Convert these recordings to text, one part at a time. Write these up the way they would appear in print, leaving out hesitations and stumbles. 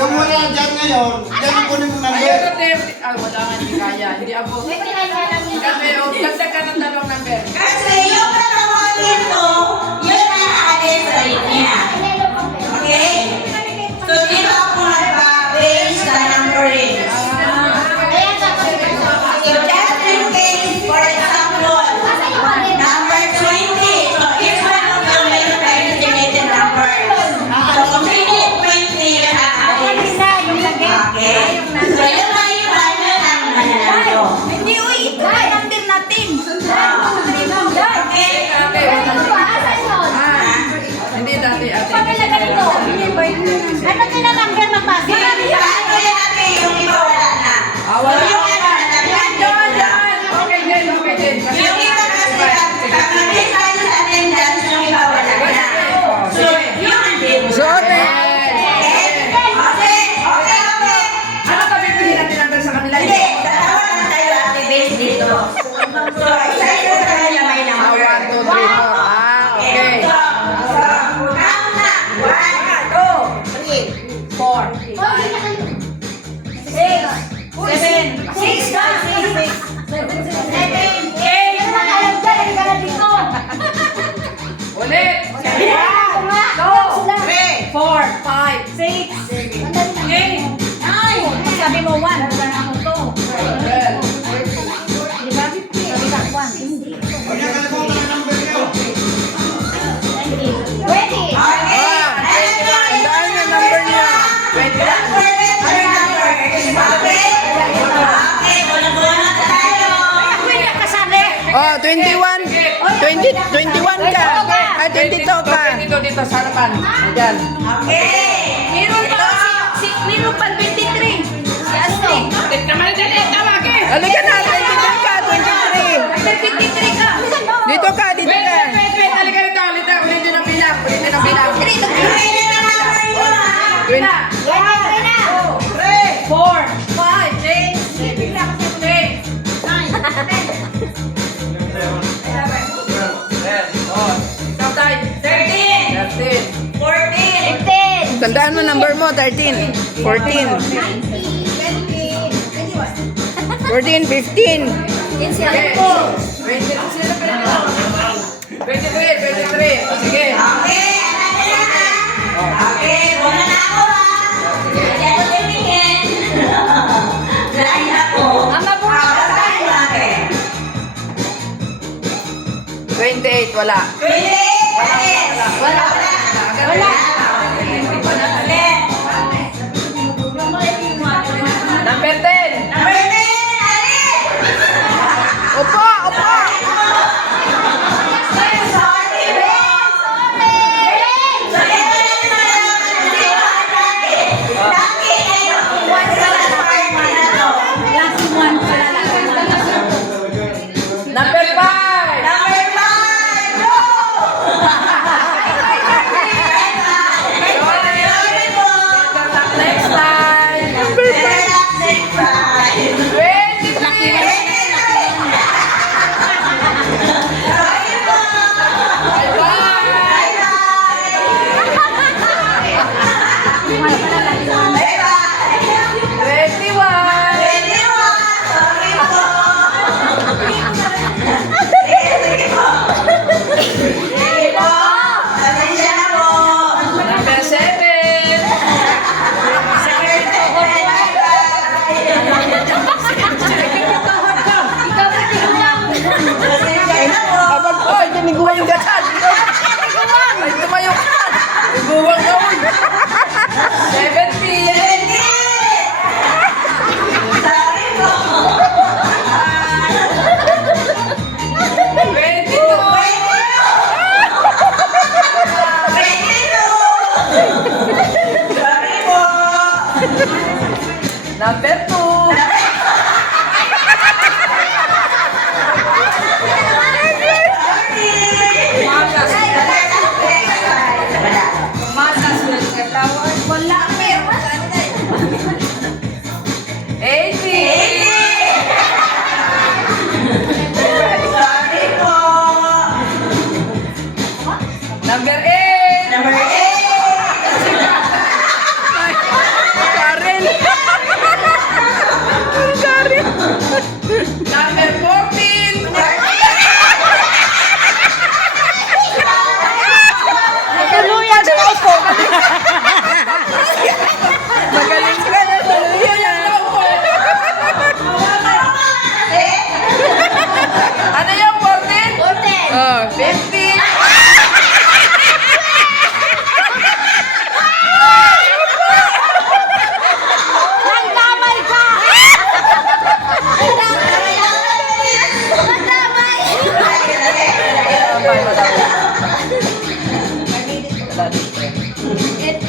Yung wala dyan ngayon, dyan ang kunin mo number. Ayun na 30. Ah, wala nga, hindi kaya. Hindi abot. Kasi yung dagdag ka ng dalawang number. Kasi yung katawan nito, yun ang aalis sa linya. Okay? So, dito ako mag-base sa numbering. So, just in case, for example, number 20. So, each one of them may have a designated number. So, kung hindi 20, yun ang aalis. Okay? So, yun lang yung value ng mananalo. Hindi, uy! Dahil number natin! Okay? Ate, hindi dati ate. Pag na ganito, ano kinananggan mapasa? Ano yung ate yung iba wala na? Wala. Yung ano na Yan, yan. Okay din, okay din. yung iba kasi kakabit tayo sa attendance yung iba wala na. So, yun din. Okay. Okay? Okay, okay. Ano ka bibili natin number sa kanila? Hindi, dalawa na tayo ate base dito. So, isa sa kanya may number. 1, 2, 3, 4. Okay. So, count na. 1, 2, 3, 4, Ulit. 4, 5, 6, 8. Sabi mo, 1. Wala na ako to. Di ba? Sabi ka, 1. Hindi. Huwag niya kalimutan ang number niyo. Ready? Okay. Tandaan yung number niya. Ako yung kasali. Oh, 21. 21 ka. Ay, 22 ka. Dito sa harapan. Diyan. Meron pa meron pa 23. Si Ashley. Naman dyan eh, tawagin. Halika na, 23 ka, 23. 23 ka. Dito ka, dito Wait, ka. wait, wait, wait. Halika rito, halika. Ulitin ang bilang. Ulitin ang bilang. 4, 5, 6, 8, 9, 13, 10. Tandaan mo number mo, 13. 14. 14, 15. 23. O, sige. Ama po. 28, wala. Wala. Number 10. Opo, opo. Last one pala. Number 5. 150. Nagdamay ka!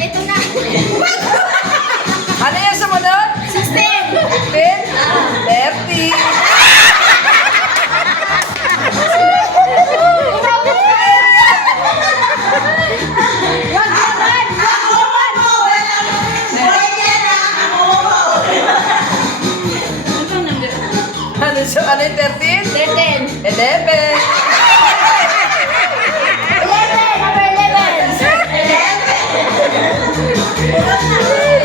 Ito na. Ano yung sumunod? 16. 15? 30. Wag naman! Wag naman! Ano yung 13? 13. 11. 11. Number 11.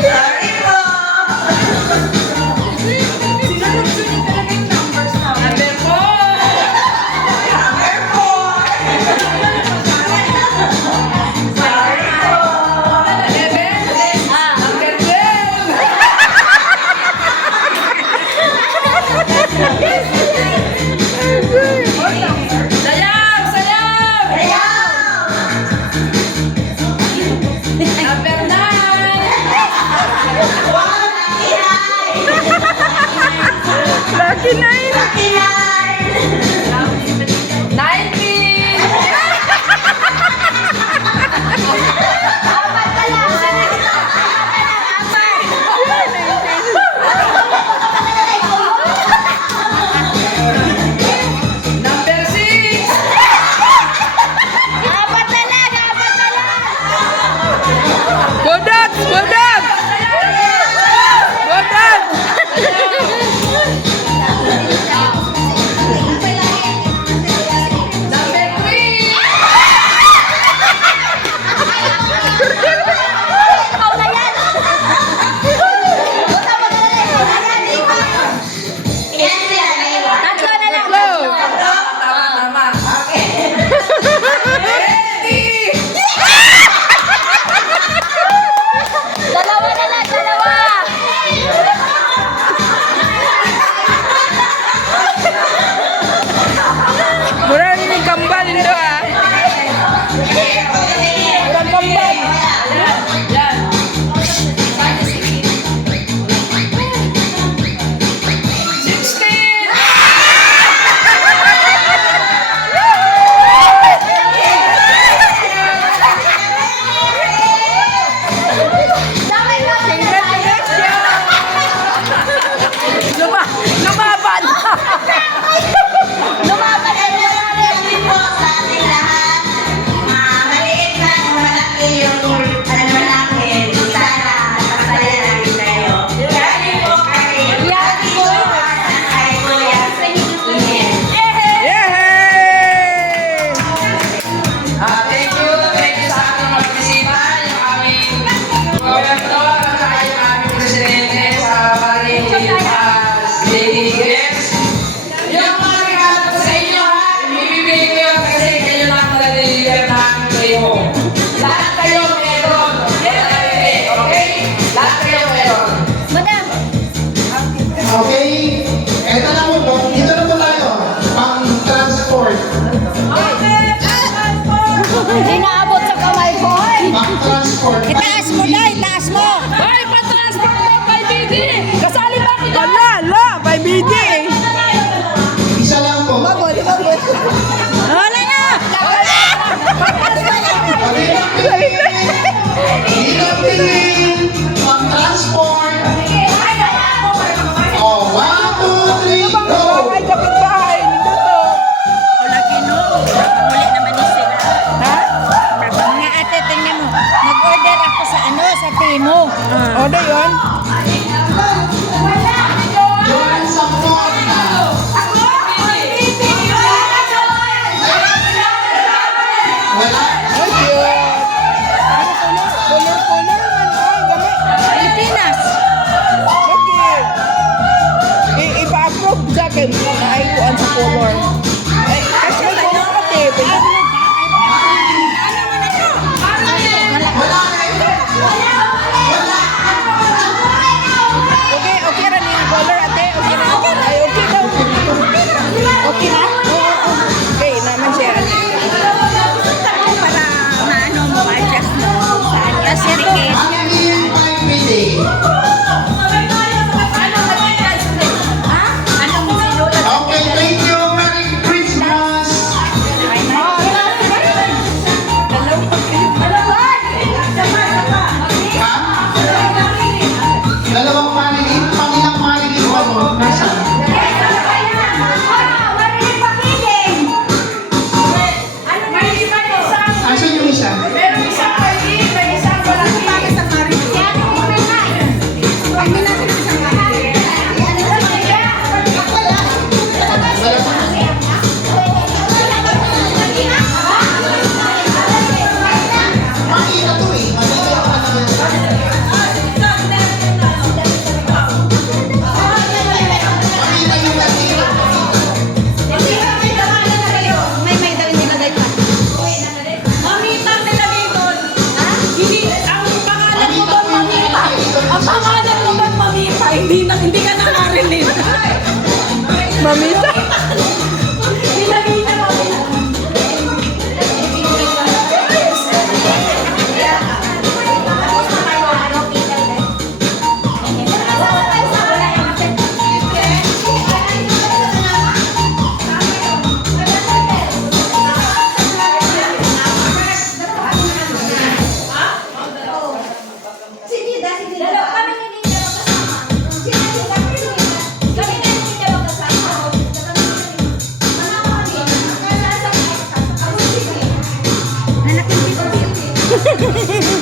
Sorry po. Number 4. Number 4. Sorry po. 11. Number 12. Sayaw! Sayaw! Ayaw. Number 9. Wow, Lucky 9. lucky nine. 19. Apat ka lang. Number 6. Apat na lang. Apat na lang. Budak! Budak! Budak! Number 3. Ikaw na yan. Buta mo na lang. Ilan sila? Dalawa. Tatlo na lang. Hello. Tatlo? Tama. Okay. Ready. Dalawa na lang. Dalawa. Mura rin yung kambal indo ah. Ang kambal. Yan. 16. Damay ka. Lumaban! Lumaban na lang. Sabi po sa ating lahat, maliit man o malaki yung ano namin, sana masaya namin kayo. Lagi po kami, lagi po kay Kuya Ingen. Yay! Thank you sa ating mga bisita, yung aming gobernador, at saka yung aming presidente sa Baling Lady Games. Yung mga regalo ko sa inyo, ha, ibibigay ko yun kasi kayo lang nag-deliver ng kayo. Lahat kayo meron. Okay? Lahat kayo meron. Madam. Okay? Eto na po. Dito na po tayo. Pang-transport. Hindi naabot sa kamay ko. Hoy. Pang-transport. Itaas mo na. Itaas mo. Hoy, pa-transport mo kay Didi! Kasali ba kita? Wala! By BD! Isa lang po. Wala na. Tingin. Pang-transport. Oh, 1, 2, 3, go! Ay, kapitbahay! Nito to! Muli naman ni sila. Ha? Mga ate, tingnan mo. Nag-order ako sa sa Timo. Order yun? Yun sa porta. Wala. Ay, cute! Color man, ay, gamay. Pilipinas. Okay. Ipa-approve sa akin na ayuan sa color. Ay, kasi may color kasi. Wala na ito. Wala. Ano?